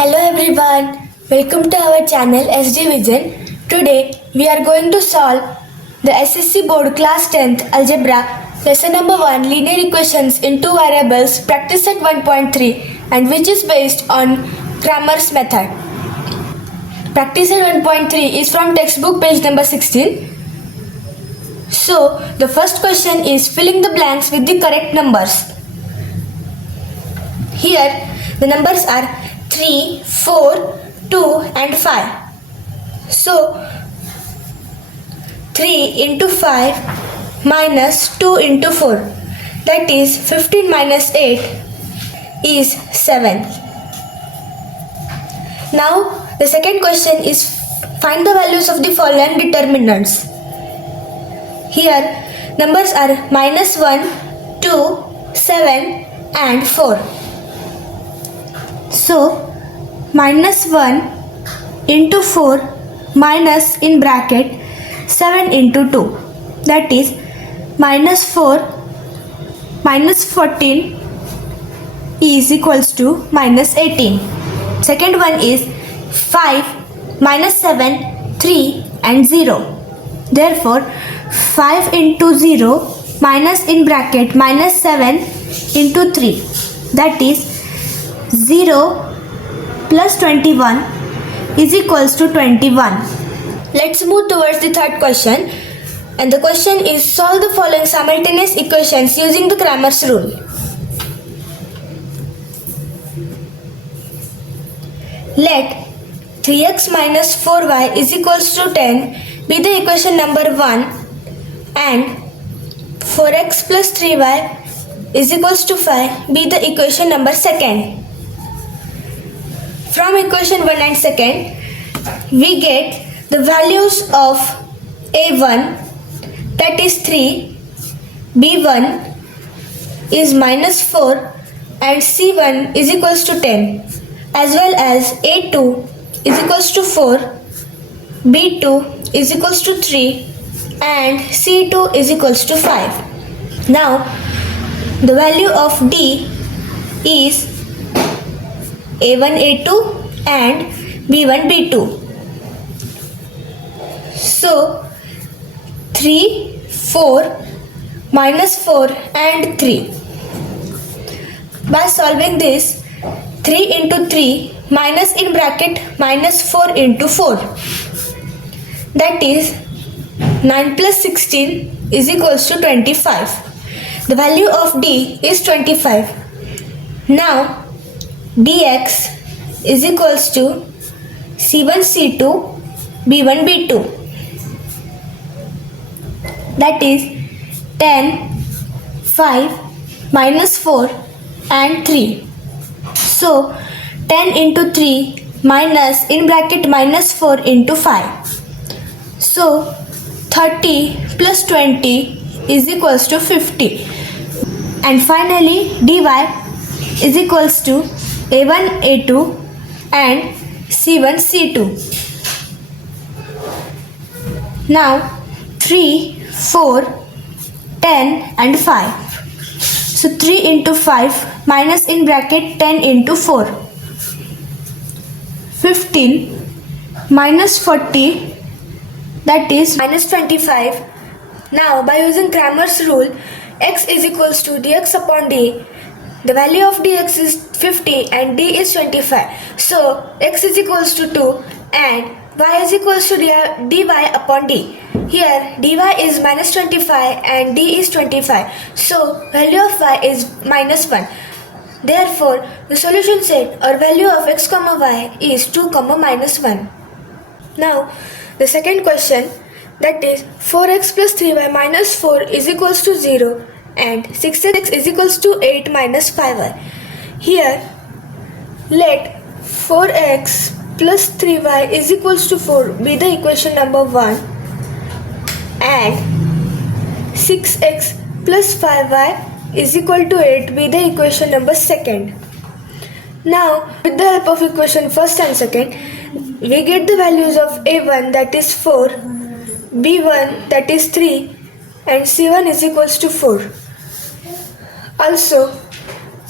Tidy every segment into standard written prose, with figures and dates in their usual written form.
Hello everyone, welcome to our channel SD Vision. Today we are going to solve the SSC Board Class 10th Algebra Lesson number 1 Linear Equations in Two Variables Practice at 1.3 and which is based on Cramer's method. Practice at 1.3 is from textbook page number 16. So the first question is filling the blanks with the correct numbers. Here the numbers are 3, 4, 2 and 5. So 3 into 5 minus 2 into 4, that is 15 minus 8 is 7. Now the second question is find the values of the following determinants. Here numbers are minus 1, 2, 7 and 4. So minus 1 into 4 minus in bracket 7 into 2, that is minus 4 minus 14 is equals to minus 18. Second one is 5 minus 7, 3 and 0. Therefore 5 into 0 minus in bracket minus 7 into 3, that is 0 plus 21 is equals to 21. Let's move towards the third question, and the question is solve the following simultaneous equations using the Cramer's rule. Let 3x minus 4y is equals to 10 be the equation number 1 and 4x plus 3y is equals to 5 be the equation number 2. From equation 1 and 2, we get the values of a1, that is 3, b1 is minus 4 and c1 is equals to 10, as well as a2 is equals to 4, b2 is equals to 3 and c2 is equals to 5. Now the value of d is a1 a2 and b1 b2. So 3, 4, minus 4 and 3. By solving this, 3 into 3 minus in bracket minus 4 into 4, that is 9 plus 16 is equals to 25. The value of d is 25. Now dx is equals to c1 c2 b1 b2, that is 10 5 minus 4 and 3. So 10 into 3 minus in bracket minus 4 into 5, so 30 plus 20 is equals to 50. And finally dy is equals to a1 a2 and c1 c2. Now 3, 4, 10 and 5. So 3 into 5 minus in bracket 10 into 4. 15 minus 40, that is minus 25. Now by using Cramer's rule, x is equals to dx upon d. The value of dx is 50 and d is 25. So x is equals to 2 and y is equals to dy upon d. Here dy is minus 25 and d is 25. So value of y is minus 1. Therefore the solution set or value of x comma y is 2 comma minus 1. Now the second question, that is 4x plus 3y minus 4 is equals to 0 and 6x is equals to 8 minus 5y. Here let 4x plus 3y is equals to 4 be the equation number 1 and 6x plus 5y is equal to 8 be the equation number 2. Now with the help of equation 1st and 2nd, we get the values of a1, that is 4, b1, that is 3 and c1 is equals to 4. Also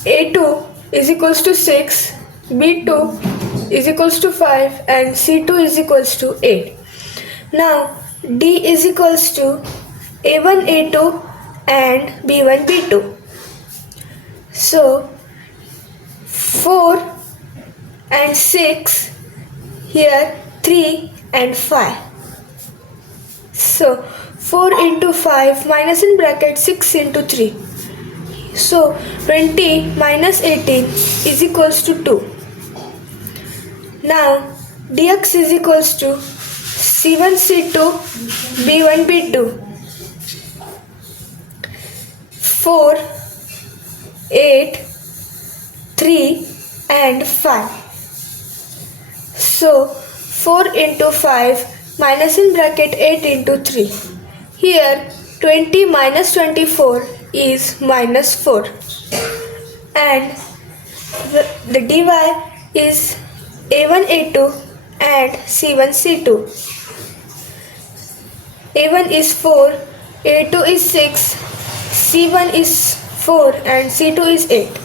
a2 is equals to 6, b2 is equals to 5 and C2 is equals to 8. Now D is equals to A1 A2 and B1 B2. So 4 and 6, here 3 and 5. So 4 into 5 minus in bracket 6 into 3. So 20 minus 18 is equals to 2. Now dx is equals to C1 C2 B1 B2. 4, 8, 3 and 5. So 4 into 5 minus in bracket 8 into 3. Here 20 minus 24 is minus 4. And the dy is A1 A2 and C1 C2. A1 is 4, A2 is 6, C1 is 4 and C2 is 8.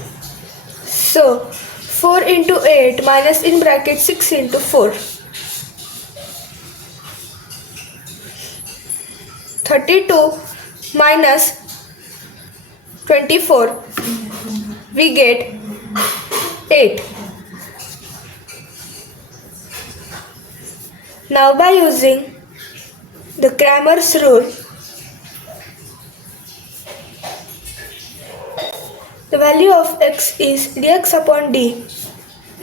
So 4 into 8 minus in bracket 6 into 4. 32 minus 24, we get 8. Now by using the Cramer's rule, the value of x is dx upon d,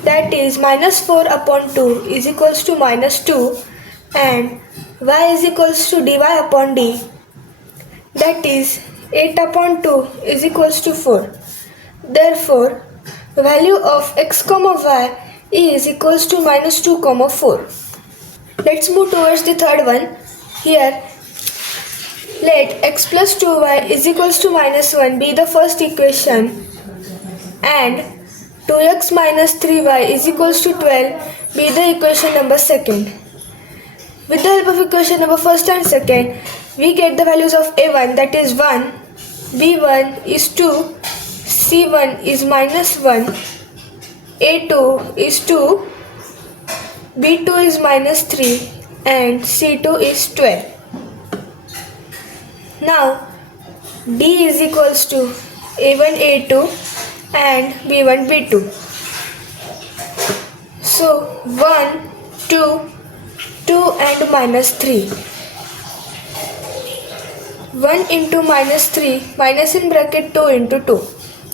that is minus 4 upon 2 is equals to minus 2, and y is equals to dy upon d, that is 8 upon 2 is equals to 4. Therefore, the value of x comma y is equals to minus 2 comma 4. Let's move towards the third one. Here, let x plus 2y is equals to minus 1 be the first equation and 2x minus 3y is equals to 12 be the equation number second. With the help of equation number first and second, we get the values of a1, that is 1, b1 is 2, c1 is minus 1, a2 is 2, b2 is minus 3 and c2 is 12. Now d is equals to a1 a2 and b1 b2. So 1, 2, 2 and minus 3. 1 into minus 3 minus in bracket 2 into 2,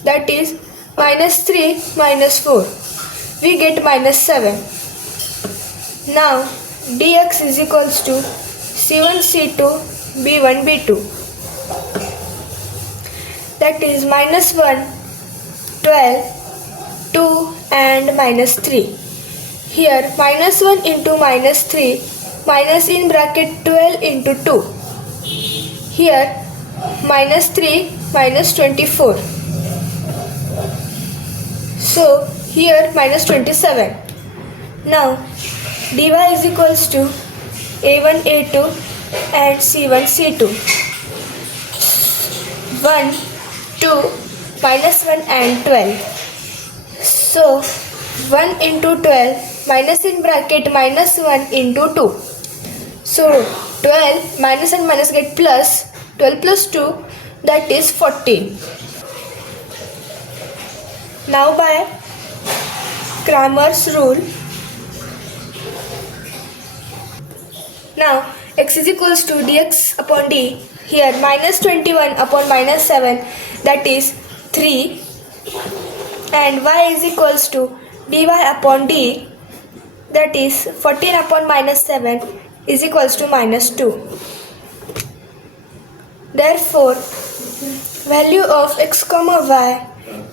that is minus 3 minus 4. We get minus 7. Now dx is equals to c1 c2 b1 b2, that is minus 1, 12, 2 and minus 3. Here minus 1 into minus 3 minus in bracket 12 into 2. Here minus 3 minus 24. So here minus 27. Now dy is equals to a1 a2 and c1 c2. 1, 2, minus 1 and 12. So 1 into 12 minus in bracket minus 1 into 2. So 12 minus and minus get plus, 12 plus 2, that is 14. Now by Cramer's rule, now x is equals to dx upon d, here minus 21 upon minus 7, that is 3, and y is equals to dy upon d, that is 14 upon minus 7 is equals to minus 2. Therefore, value of x comma y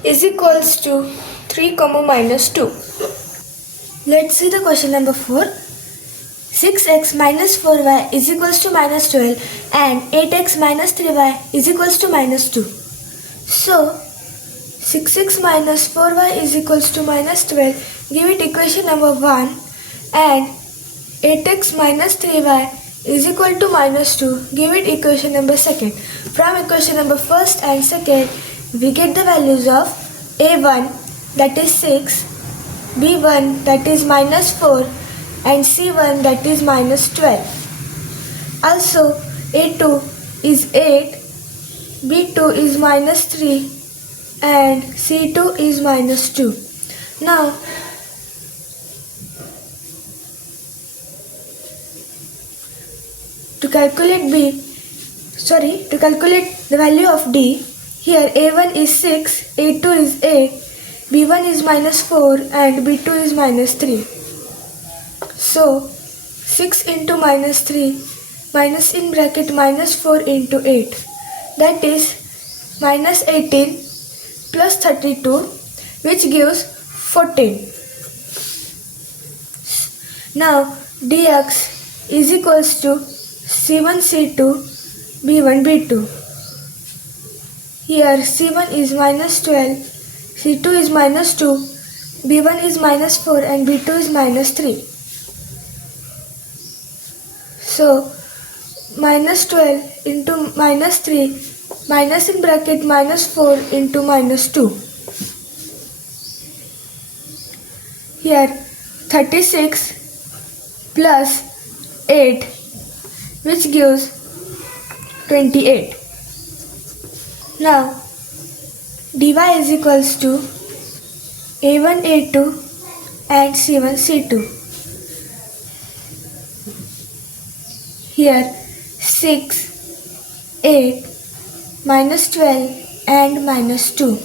is equals to 3 comma minus 2. Let's see the question number 4. 6x minus 4y is equals to minus 12 and 8x minus 3y is equals to minus 2. So, 6x minus 4y is equals to minus 12, give it equation number 1, and 8x minus 3y is equal to minus 2, give it equation number 2. From equation number 1st and 2nd, we get the values of a1, that is 6, B1 that is minus 4 and C1 that is minus 12. Also A2 is 8, B2 is minus 3 and C2 is minus 2. Now to calculate the value of D, here A1 is 6, A2 is 8, B1 is minus 4 and B2 is minus 3. So 6 into minus 3 minus in bracket minus 4 into 8, that is minus 18 plus 32, which gives 14. Now dx is equals to C1 C2 B1 B2. Here C1 is minus 12, C2 is minus 2, B1 is minus 4 and B2 is minus 3. So minus 12 into minus 3 minus in bracket minus 4 into minus 2. Here 36 plus 8, which gives 28. Now dy is equals to A1 A2 and C1 C2. Here 6, 8, minus 12 and minus 2.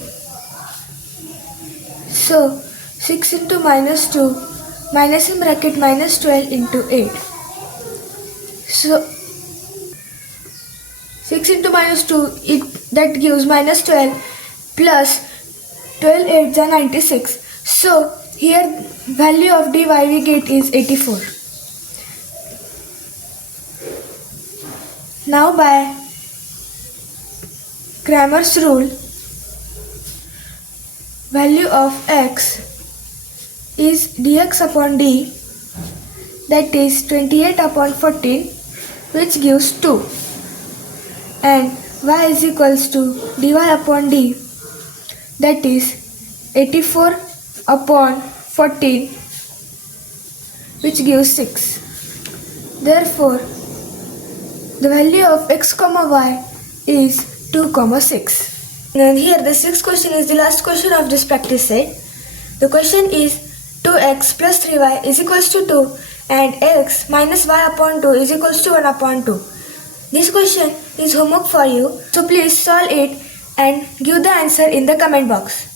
So 6 into minus 2 minus in bracket minus 12 into 8. So 6 into minus 2, that gives minus 12 plus 12 8s are 96. So here value of dy we get is 84. Now by Cramer's rule, value of x is dx upon d, that is 28 upon 14, which gives 2, and y is equals to dy upon d, that is 84 upon 14, which gives 6. Therefore the value of x comma y is 2 comma 6. And here the sixth question is the last question of this practice set. The question is 2x plus 3y is equals to 2 and x minus y upon 2 is equals to 1 upon 2. This question is homework for you, so please solve it and give the answer in the comment box.